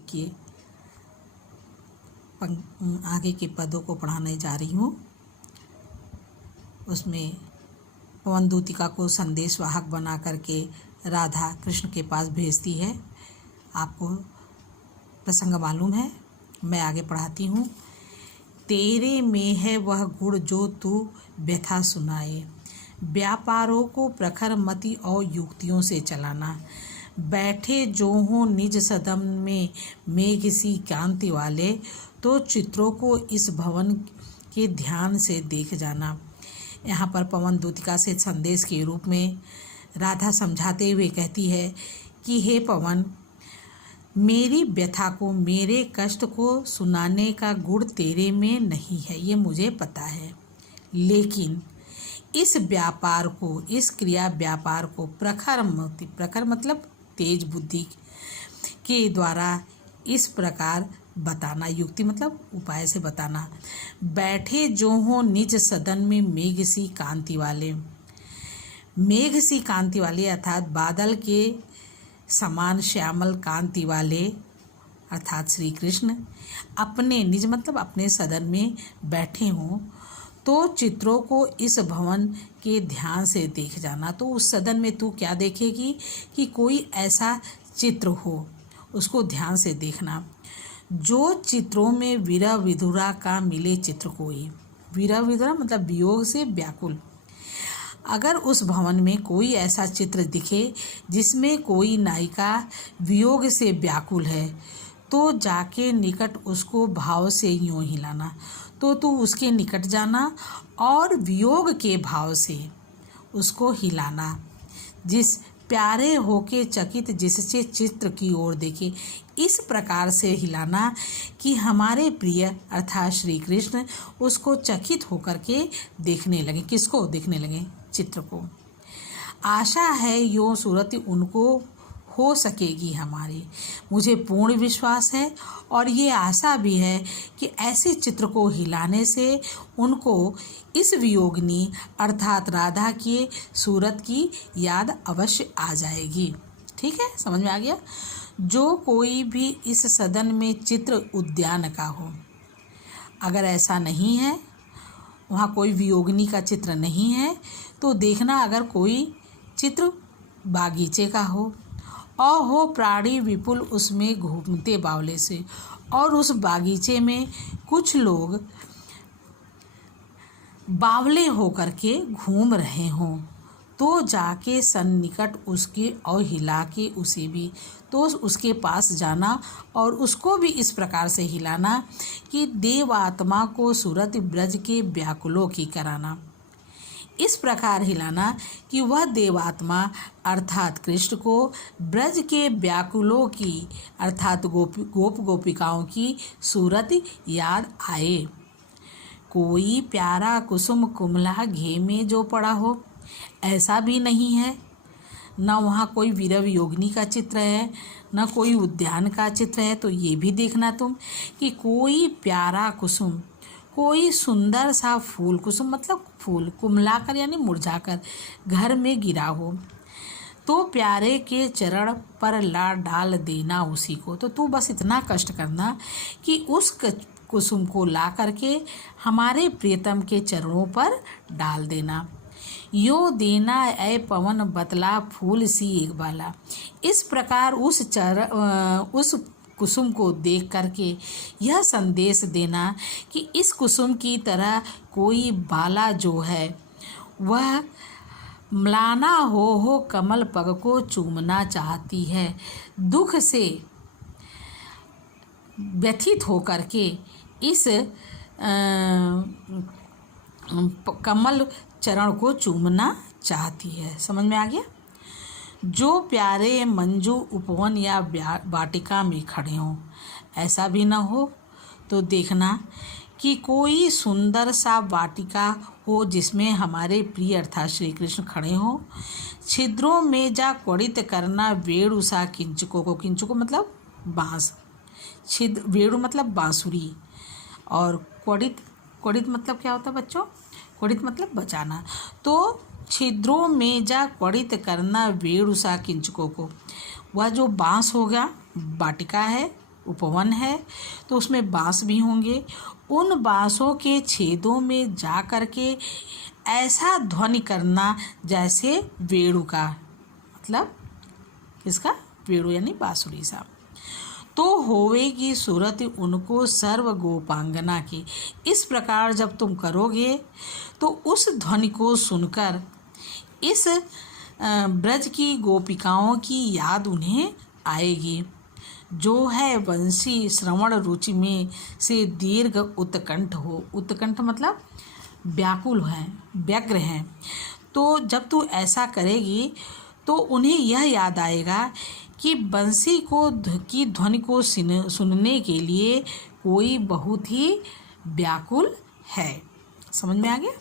के आगे के पदों को पढ़ाने जा रही हूँ। उसमें पवन दूतिका को संदेश वाहक बना करके राधा कृष्ण के पास भेजती है। आपको प्रसंग मालूम है, मैं आगे पढ़ाती हूँ। तेरे में है वह गुण जो तू व्यथा सुनाए, व्यापारों को प्रखर मति और युक्तियों से चलाना। बैठे जो हों निज सदन में मेघ सी कांति वाले, तो चित्रों को इस भवन के ध्यान से देख जाना। यहाँ पर पवन दूतिका से संदेश के रूप में राधा समझाते हुए कहती है कि हे पवन, मेरी व्यथा को, मेरे कष्ट को सुनाने का गुण तेरे में नहीं है, ये मुझे पता है। लेकिन इस व्यापार को, इस क्रिया व्यापार को प्रखर मतलब तेज बुद्धि के द्वारा इस प्रकार बताना, युक्ति मतलब उपाय से बताना। बैठे जो हो निज सदन में मेघ सी कांति वाले, मेघ सी कांति वाले अर्थात बादल के समान श्यामल कांति वाले अर्थात श्री कृष्ण अपने निज मतलब अपने सदन में बैठे हों, तो चित्रों को इस भवन के ध्यान से देख जाना। तो उस सदन में तू क्या देखेगी कि कोई ऐसा चित्र हो, उसको ध्यान से देखना। जो चित्रों में विरह विधुरा का मिले चित्र कोई, विरह विधुरा मतलब वियोग से व्याकुल। अगर उस भवन में कोई ऐसा चित्र दिखे जिसमें कोई नायिका वियोग से व्याकुल है, तो जाके निकट उसको भाव से यूँ हिलाना। तो तू उसके निकट जाना और वियोग के भाव से उसको हिलाना। जिस प्यारे होके चकित जिससे चित्र की ओर देखे, इस प्रकार से हिलाना कि हमारे प्रिय अर्थात श्री कृष्ण उसको चकित होकर के देखने लगे। किसको देखने लगे? चित्र को। आशा है यो सूरत उनको हो सकेगी हमारी, मुझे पूर्ण विश्वास है और ये आशा भी है कि ऐसे चित्र को हिलाने से उनको इस वियोगिनी अर्थात राधा की सूरत की याद अवश्य आ जाएगी। ठीक है, समझ में आ गया? जो कोई भी इस सदन में चित्र उद्यान का हो, अगर ऐसा नहीं है, वहाँ कोई वियोगिनी का चित्र नहीं है, तो देखना अगर कोई चित्र बागीचे का हो और हो प्राणी विपुल उसमें घूमते बावले से, और उस बागीचे में कुछ लोग बावले होकर के घूम रहे हों, तो जाके सन्निकट उसके और हिला के उसे भी, तो उसके पास जाना और उसको भी इस प्रकार से हिलाना कि देवात्मा को सूरत ब्रज के व्याकुलों की कराना। इस प्रकार हिलाना कि वह देवात्मा अर्थात कृष्ण को ब्रज के व्याकुलों की अर्थात गोप गोपिकाओं की सूरत याद आए। कोई प्यारा कुसुम कुमला घे में जो पड़ा हो, ऐसा भी नहीं है। न वहाँ कोई वीर वियोगिनी का चित्र है, न कोई उद्यान का चित्र है। तो ये भी देखना तुम कि कोई प्यारा कुसुम, कोई सुंदर सा फूल, कुसुम मतलब फूल, कुमलाकर यानी मुरझाकर घर में गिरा हो, तो प्यारे के चरण पर ला डाल देना उसी को। तो तू बस इतना कष्ट करना कि उस कुसुम को ला करके हमारे प्रियतम के चरणों पर डाल देना। यो देना ऐ पवन बतला फूल सी एक बाला। इस प्रकार उस कुसुम को देख करके यह संदेश देना कि इस कुसुम की तरह कोई बाला जो है वह म्लाना हो कमल पग को चूमना चाहती है। दुख से व्यथित होकर के इस कमल चरण को चूमना चाहती है। समझ में आ गया? जो प्यारे मंजू उपवन या वाटिका में खड़े हों, ऐसा भी न हो तो देखना कि कोई सुंदर सा वाटिका हो जिसमें हमारे प्रिय अर्थात श्री कृष्ण खड़े हों। छिद्रों में जा क्वड़ित करना वेणु सा किंचकों को, किंचकों मतलब बाँस, छिद्र वेणु मतलब बांसुरी, और क्वड़ित मतलब क्या होता है बच्चों? क्वड़ित मतलब बचाना। तो छिद्रों में जा क्वड़ित करना वेणु सा किंचकों को, वह जो बाँस होगा वाटिका है उपवन है तो उसमें बाँस भी होंगे। उन बाँसों के छेदों में जा कर के ऐसा ध्वनि करना जैसे वेणु का, मतलब किसका, वेणु यानी बाँसुरी सा। तो होवेगी सूरत उनको सर्व गोपांगना की। इस प्रकार जब तुम करोगे तो उस ध्वनि को सुनकर इस ब्रज की गोपिकाओं की याद उन्हें आएगी, जो है वंशी श्रवण रुचि में से दीर्घ उत्कंठ हो। उत्कंठ मतलब व्याकुल है, व्यग्र हैं। तो जब तू ऐसा करेगी तो उन्हें यह याद आएगा कि बंसी की ध्वनि को सुनने के लिए कोई बहुत ही व्याकुल है। समझ में आ गया?